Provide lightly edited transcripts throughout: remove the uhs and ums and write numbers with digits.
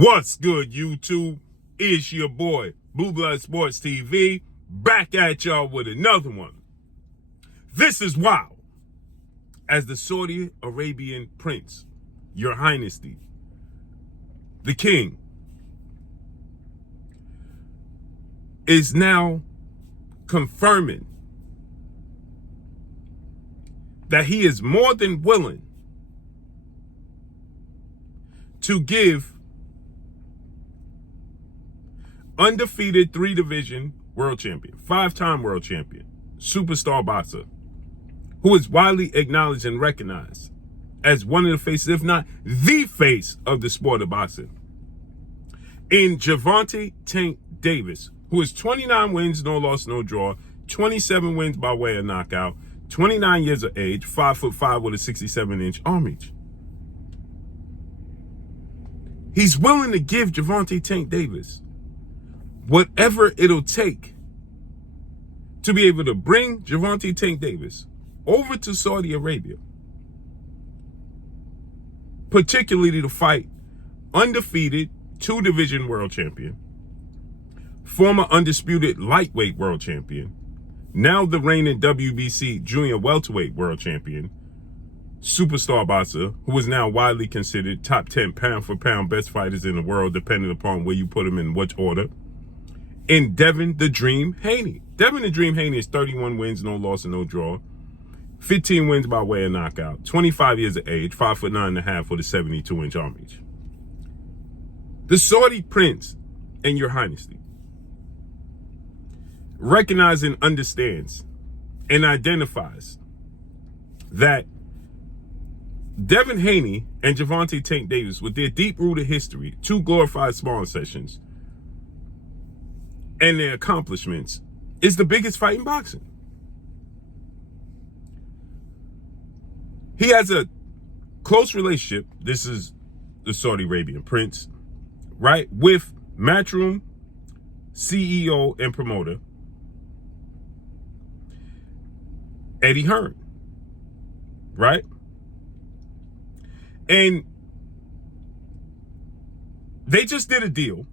What's good, YouTube? It's your boy, Blue Blood Sports TV, back at y'all with another one. This is wild. As the Saudi Arabian prince, your highness, the king, is now confirming that he is more than willing to give undefeated 3-division world champion, 5-time world champion, superstar boxer, who is widely acknowledged and recognized as one of the faces, if not the face of the sport of boxing, in Gervonta Tank Davis, who is 29 wins, no loss, no draw, 27 wins by way of knockout, 29 years of age, 5'5" with a 67-inch arm reach. He's willing to give Gervonta Tank Davis whatever it'll take to be able to bring Gervonta Tank Davis over to Saudi Arabia, particularly to fight undefeated 2-division world champion, former undisputed lightweight world champion, now the reigning WBC junior welterweight world champion, superstar boxer, who is now widely considered top 10 pound for pound best fighters in the world, depending upon where you put him in which order, and Devin the Dream Haney. Devin the Dream Haney is 31 wins, no loss, and no draw, 15 wins by way of knockout, 25 years of age, 5'9.5" with a 72-inch arm reach. The Saudi prince and your highness recognizes and understands and identifies that Devin Haney and Gervonta Tank Davis, with their deep-rooted history, 2 glorified sparring sessions, and their accomplishments, is the biggest fight in boxing. He has a close relationship, this is the Saudi Arabian prince, right, with Matchroom CEO and promoter Eddie Hearn, right? And they just did a deal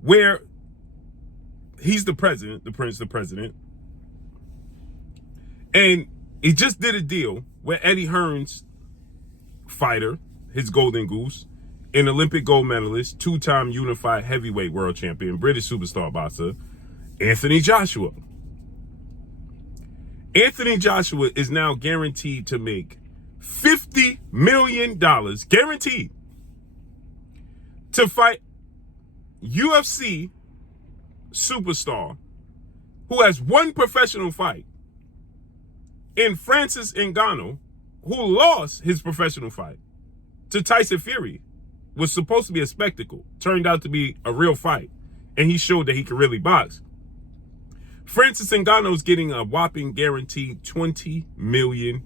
where he's the president, the prince, the president, and he just did a deal where Eddie Hearn's fighter, his golden goose, an Olympic gold medalist, 2-time unified heavyweight world champion, British superstar boxer, Anthony Joshua. Anthony Joshua is now guaranteed to make $50 million, guaranteed, to fight UFC superstar who has one professional fight in Francis Ngannou, who lost his professional fight to Tyson Fury. Was supposed to be a spectacle, turned out to be a real fight, and he showed that he could really box. Francis Ngannou is getting a whopping guaranteed $20 million.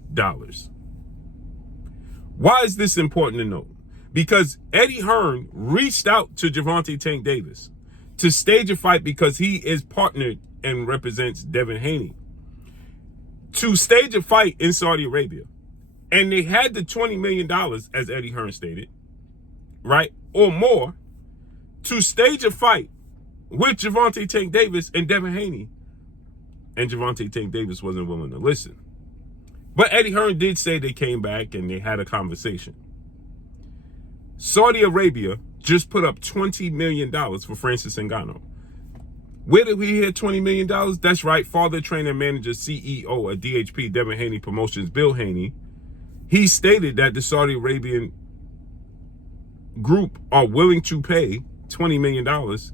Why is this important to note? Because Eddie Hearn reached out to Gervonta Tank Davis to stage a fight because he is partnered and represents Devin Haney, to stage a fight in Saudi Arabia. And they had the $20 million, as Eddie Hearn stated, right, or more, to stage a fight with Gervonta Tank Davis and Devin Haney. And Gervonta Tank Davis wasn't willing to listen. But Eddie Hearn did say they came back and they had a conversation. Saudi Arabia just put up $20 million for Francis Ngannou. Where did we hear $20 million? That's right, father, trainer, manager, CEO of DHP Devin Haney Promotions, Bill Haney. He stated that the Saudi Arabian group are willing to pay $20 million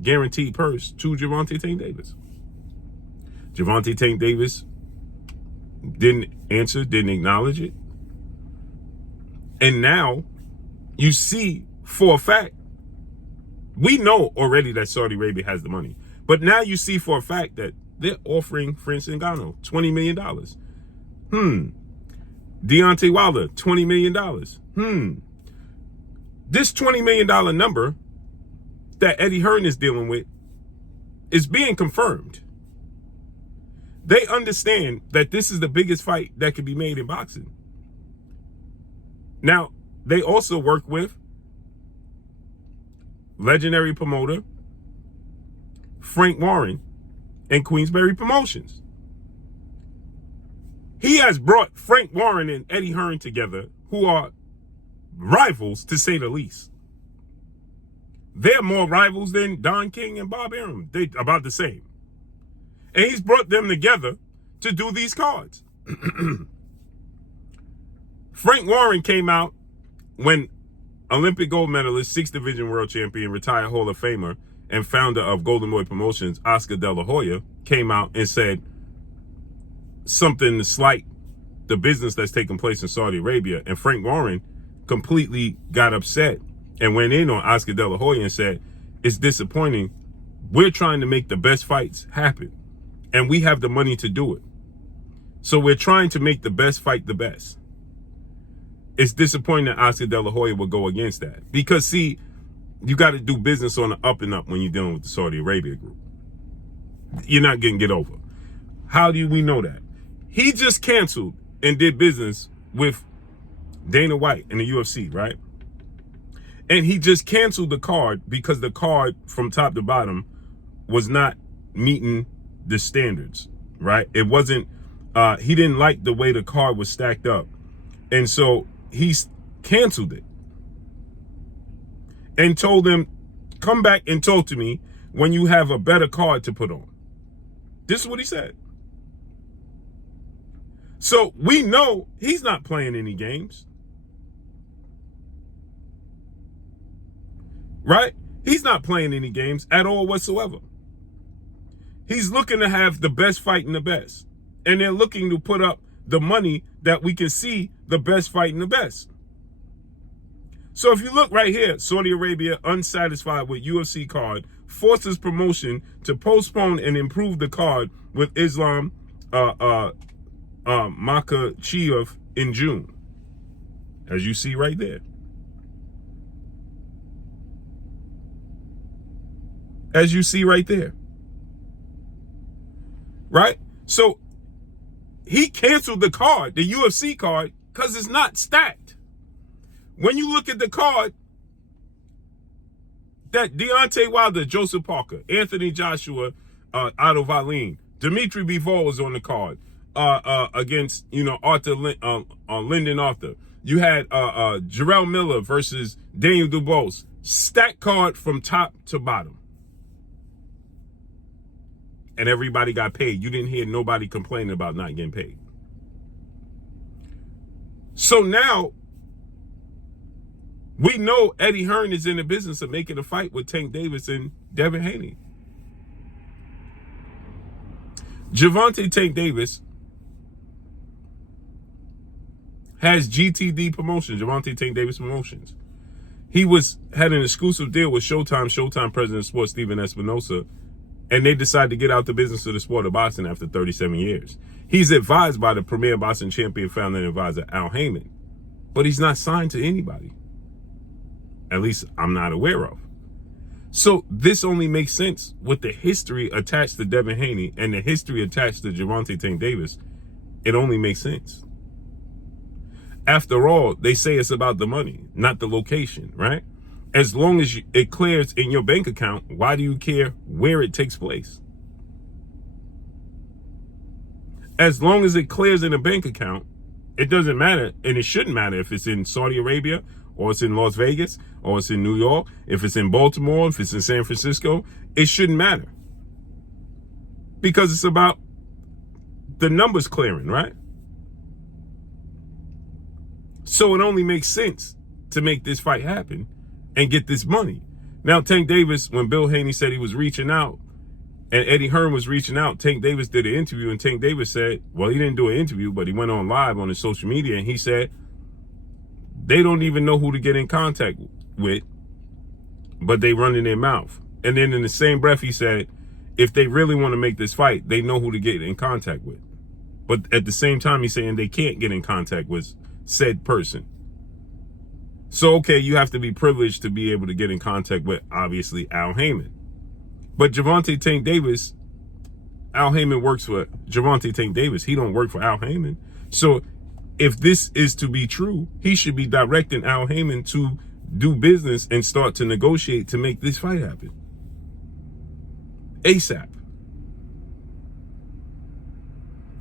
guaranteed purse to Gervonta Tank Davis. Gervonta Tank Davis didn't answer, didn't acknowledge it. And now you see for a fact, we know already that Saudi Arabia has the money, but now you see for a fact that they're offering Francis Ngannou $20 million. Deontay Wilder, $20 million. This $20 million number that Eddie Hearn is dealing with is being confirmed. They understand that this is the biggest fight that could be made in boxing. Now, they also work with legendary promoter Frank Warren and Queensberry Promotions. He has brought Frank Warren and Eddie Hearn together, who are rivals, to say the least. They're more rivals than Don King and Bob Arum. They're about the same. And he's brought them together to do these cards. Frank Warren came out when Olympic gold medalist, 6th Division world champion, retired Hall of Famer, and founder of Golden Boy Promotions, Oscar De La Hoya, came out and said something to slight the business that's taking place in Saudi Arabia. And Frank Warren completely got upset and went in on Oscar De La Hoya and said, it's disappointing. We're trying to make the best fights happen, and we have the money to do it. So we're trying to make the best fight the best. It's disappointing that Oscar De La Hoya will go against that. Because, see, you got to do business on the up and up when you're dealing with the Saudi Arabia group. You're not getting get over. How do we know that? He just canceled and did business with Dana White in the UFC, right? And he just canceled the card because the card from top to bottom was not meeting the standards, right? It wasn't, he didn't like the way the card was stacked up. And so he's canceled it and told them, come back and talk to me when you have a better card to put on. This is what he said. So we know he's not playing any games. Right? He's not playing any games at all whatsoever. He's looking to have the best fight and the best. And they're looking to put up the money that we can see the best fight and the best. So if you look right here, Saudi Arabia, unsatisfied with UFC card, forces promotion to postpone and improve the card with Islam Makhachev in June. As you see right there. As you see right there. Right? So he canceled the card, the UFC card, because it's not stacked. When you look at the card, that Deontay Wilder, Joseph Parker, Anthony Joshua, Otto Wallin, Dimitri Bivol is on the card against, Arthur Lyndon Arthur. You had Jarrell Miller versus Daniel Dubois. Stacked card from top to bottom. And everybody got paid. You didn't hear nobody complaining about not getting paid. So now, we know Eddie Hearn is in the business of making a fight with Tank Davis and Devin Haney. Gervonta Tank Davis has GTD Promotions, Gervonta Tank Davis Promotions. He had an exclusive deal with Showtime President of Sports Stephen Espinosa, and they decided to get out the business of the sport of boxing after 37 years. He's advised by the premier boxing champion, founder, and advisor, Al Heyman. But he's not signed to anybody. At least I'm not aware of. So this only makes sense with the history attached to Devin Haney and the history attached to Gervonta Tank Davis. It only makes sense. After all, they say it's about the money, not the location, right? As long as it clears in your bank account, why do you care where it takes place? As long as it clears in a bank account, it doesn't matter, and it shouldn't matter if it's in Saudi Arabia, or it's in Las Vegas, or it's in New York, if it's in Baltimore, if it's in San Francisco. It shouldn't matter. Because it's about the numbers clearing, right? So it only makes sense to make this fight happen and get this money. Now, Tank Davis, when Bill Haney said he was reaching out and Eddie Hearn was reaching out, Tank Davis did an interview, and Tank Davis said, well, he didn't do an interview, but he went on live on his social media, and he said they don't even know who to get in contact with, but they run in their mouth. And then in the same breath, he said, if they really want to make this fight, they know who to get in contact with. But at the same time, he's saying they can't get in contact with said person. So, okay, you have to be privileged to be able to get in contact with, obviously, Al Heyman. But Gervonta Tank Davis, Al Heyman works for Gervonta Tank Davis. He don't work for Al Heyman. So if this is to be true, he should be directing Al Heyman to do business and start to negotiate to make this fight happen. ASAP.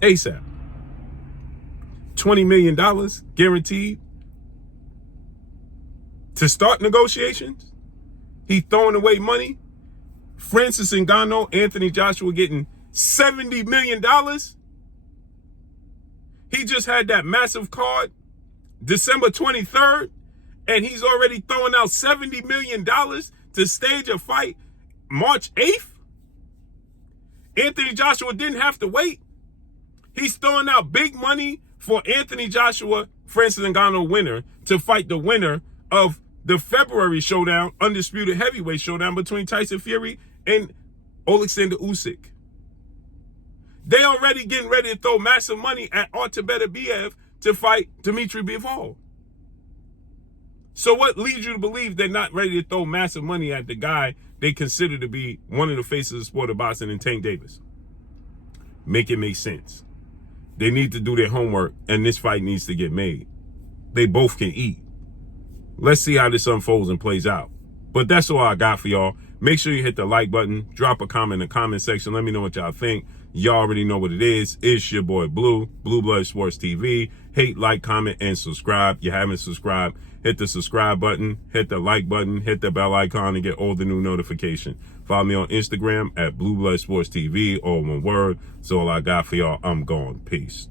ASAP. $20 million guaranteed to start negotiations. He throwing away money. Francis Ngannou, Anthony Joshua getting $70 million. He just had that massive card December 23rd, and he's already throwing out $70 million to stage a fight March 8th. Anthony Joshua didn't have to wait. He's throwing out big money for Anthony Joshua, Francis Ngannou winner, to fight the winner of the February showdown, undisputed heavyweight showdown between Tyson Fury and Alexander Usyk. They already getting ready to throw massive money at Artur Beterbiev to fight Dmitry Bivol. So what leads you to believe they're not ready to throw massive money at the guy they consider to be one of the faces of the sport of boxing in Tank Davis? Make it make sense. They need to do their homework, and this fight needs to get made. They both can eat. Let's see how this unfolds and plays out. But that's all I got for y'all. Make sure you hit the like button. Drop a comment in the comment section. Let me know what y'all think. Y'all already know what it is. It's your boy Blue, Blue Blood Sports TV. Hate, like, comment, and subscribe. You haven't subscribed, hit the subscribe button, hit the like button, hit the bell icon, and get all the new notifications. Follow me on Instagram at Blue Blood Sports TV, all one word. That's all I got for y'all. I'm gone. Peace.